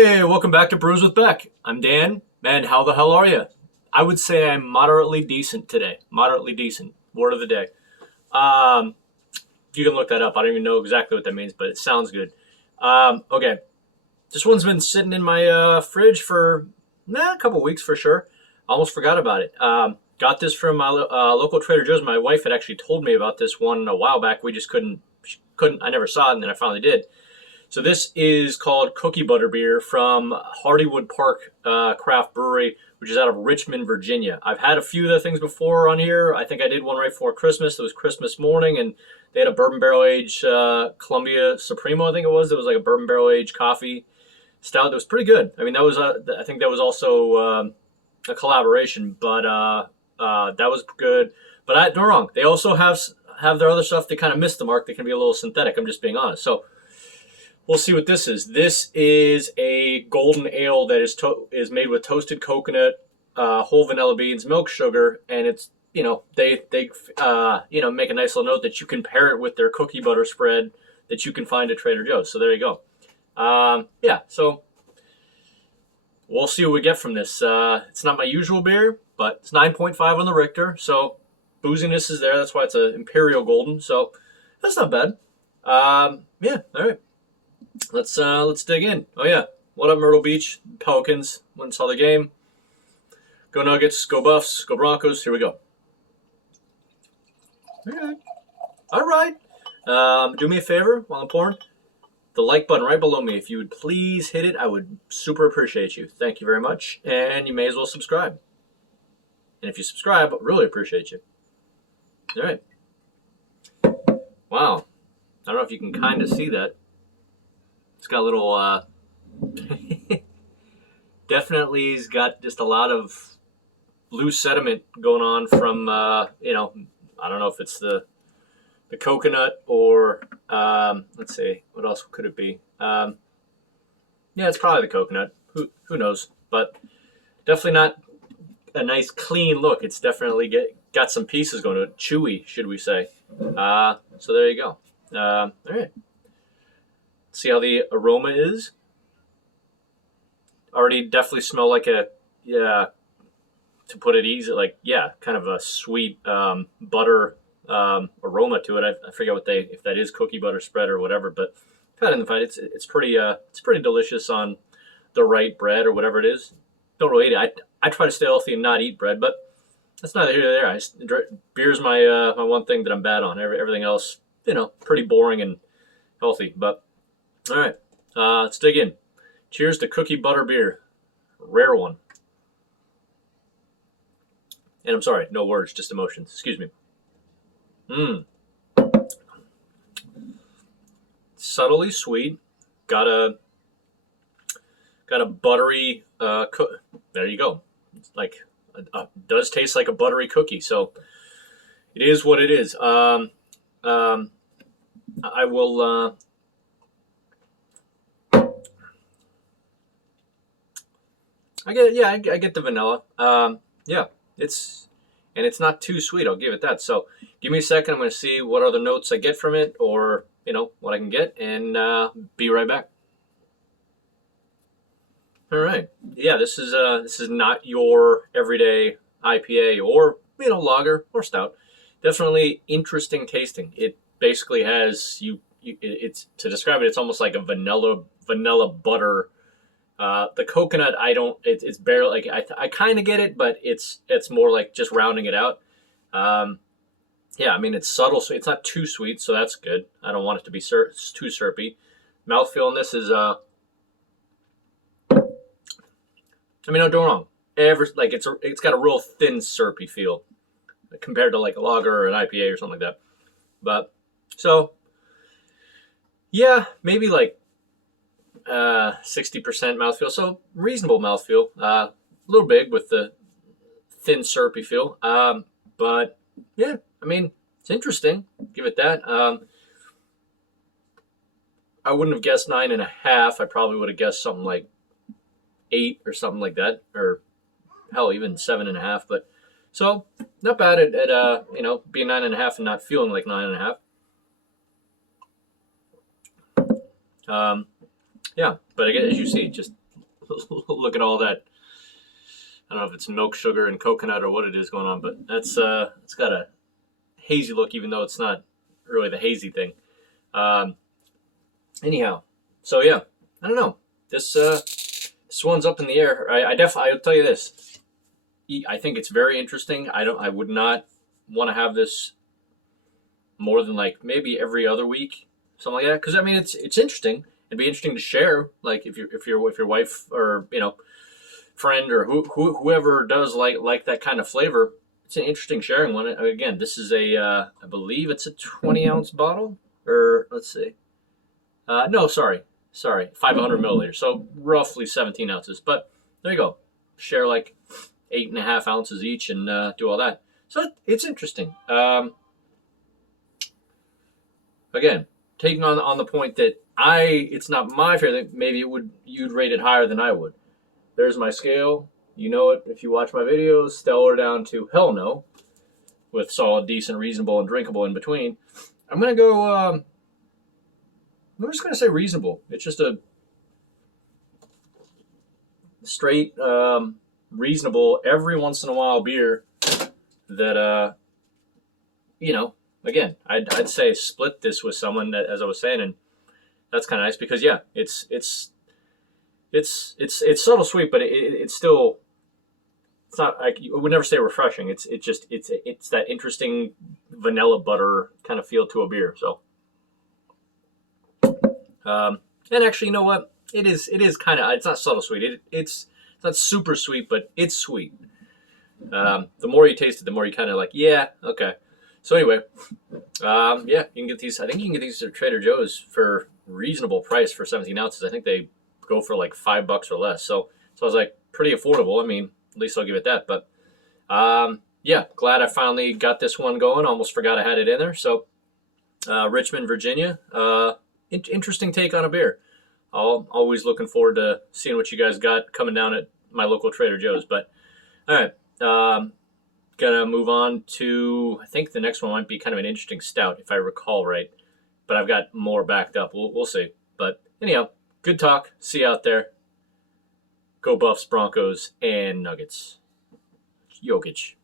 Hey, welcome back to Brews with Beck. I'm Dan, and how the hell are you? I would say I'm moderately decent today. Moderately decent. Word of the day. Um, you can look that up. I don't even know exactly what that means, but it sounds good. Okay, this one's been sitting in my fridge for a couple weeks for sure. Almost forgot about it. Got this from my local Trader Joe's. My wife had actually told me about this one a while back. We just couldn't. I never saw it, and then I finally did. So this is called Cookie Butter Beer from Hardywood Park Craft Brewery, which is out of Richmond, Virginia. I've had a few of the things before on here. I think I did one right before Christmas. It was Christmas morning, and they had a bourbon barrel aged Columbia Supremo, I think it was. It was like a bourbon barrel aged coffee stout that was pretty good. I mean, that was I think that was also a collaboration, but that was good. But don't get me wrong, they also have their other stuff. They kind of missed the mark. They can be a little synthetic. I'm just being honest. So we'll see what this is. This is a golden ale that is made with toasted coconut, whole vanilla beans, milk, sugar, and it's they make a nice little note that you can pair it with their cookie butter spread that you can find at Trader Joe's. So there you go. So we'll see what we get from this. It's not my usual beer, but it's 9.5 on the Richter, so booziness is there. That's why it's an Imperial Golden. So that's not bad. All right. Let's dig in. Oh yeah, what up, Myrtle Beach Pelicans? Went and saw the game. Go Nuggets, go Buffs, go Broncos. Here we go. All right. Do me a favor while I'm pouring. The like button right below me. If you would please hit it, I would super appreciate you. Thank you very much. And you may as well subscribe. And if you subscribe, I really appreciate you. All right. Wow. I don't know if you can kind of see that. It's got a little, definitely has got just a lot of loose sediment going on from, I don't know if it's the coconut or, let's see, what else could it be? Yeah, it's probably the coconut. Who knows? But definitely not a nice clean look. It's definitely got some pieces going to it. Chewy, should we say. So there you go. All right. See how the aroma is. Already definitely smell like to put it easy, kind of a sweet butter aroma to it. I forget if that is cookie butter spread or whatever, but I've had it in the fight. It's pretty delicious on the right bread or whatever it is. Don't really eat it. I try to stay healthy and not eat bread, but that's neither here nor there. Beer's my one thing that I'm bad on. Everything else, pretty boring and healthy, but. All right, let's dig in. Cheers to Cookie Butter Beer. Rare one. And I'm sorry, no words, just emotions. Excuse me. Subtly sweet. Got a buttery, there you go. It's does taste like a buttery cookie, so it is what it is. I will... I get the vanilla. It's not too sweet. I'll give it that. So give me a second. I'm going to see what other notes I get from it, or what I can get, and be right back. All right. Yeah, this is not your everyday IPA or lager or stout. Definitely interesting tasting. It basically has it's to describe it. It's almost like a vanilla butter. The coconut, it's barely, I kind of get it, but it's more like just rounding it out. It's subtle, so it's not too sweet, so that's good. I don't want it to be too syrupy. Mouthfeel on this is, don't get me wrong. It's got a real thin syrupy feel compared to like a lager or an IPA or something like that. But, so, yeah, maybe like 60% mouthfeel, so reasonable mouthfeel. A little big with the thin syrupy feel, but yeah, it's interesting. Give it that. I wouldn't have guessed 9.5. I probably would have guessed something like 8 or something like that, or hell, even 7.5. But so not bad at being 9.5 and not feeling like 9.5. Yeah, but again, as you see, just look at all that. I don't know if it's milk, sugar, and coconut or what it is going on, but it's got a hazy look, even though it's not really the hazy thing. Anyhow, so yeah, I don't know. This one's up in the air. I'll tell you this. I think it's very interesting. I would not want to have this more than like maybe every other week, something like that. Because I mean, it's interesting. It'd be interesting to share, like if your wife or friend or whoever does like that kind of flavor. It's an interesting sharing one. Again, this is I believe it's a 20-ounce bottle, or let's see. No, sorry, 500 milliliters. So roughly 17 ounces. But there you go. Share like 8.5 ounces each and do all that. So it's interesting. Again, taking on the point that it's not my favorite. Maybe you'd rate it higher than I would. There's my scale. You know it if you watch my videos. Stellar down to hell no, with solid, decent, reasonable, and drinkable in between. I'm gonna go. I'm just gonna say reasonable. It's just a straight, reasonable, every once in a while beer that again, I'd say split this with someone, as I was saying, and that's kind of nice because yeah, it's subtle sweet, but it's still, it's not, I would never say refreshing. It's that interesting vanilla butter kind of feel to a beer. So, and actually, you know what? It is kind of, it's not subtle sweet. It's not super sweet, but it's sweet. The more you taste it, the more you kind of like, yeah, okay. So anyway, yeah, you can get these. I think you can get these at Trader Joe's for reasonable price for 17 ounces. I think they go for like $5 or less. So I was like, pretty affordable. I mean, at least I'll give it that. But yeah, glad I finally got this one going. Almost forgot I had it in there. So Richmond, Virginia. Interesting take on a beer. Always looking forward to seeing what you guys got coming down at my local Trader Joe's. But all right, gonna move on to, I think the next one might be kind of an interesting stout if I recall right. But I've got more backed up. We'll see. But anyhow, good talk. See you out there. Go Buffs, Broncos, and Nuggets. Jokic.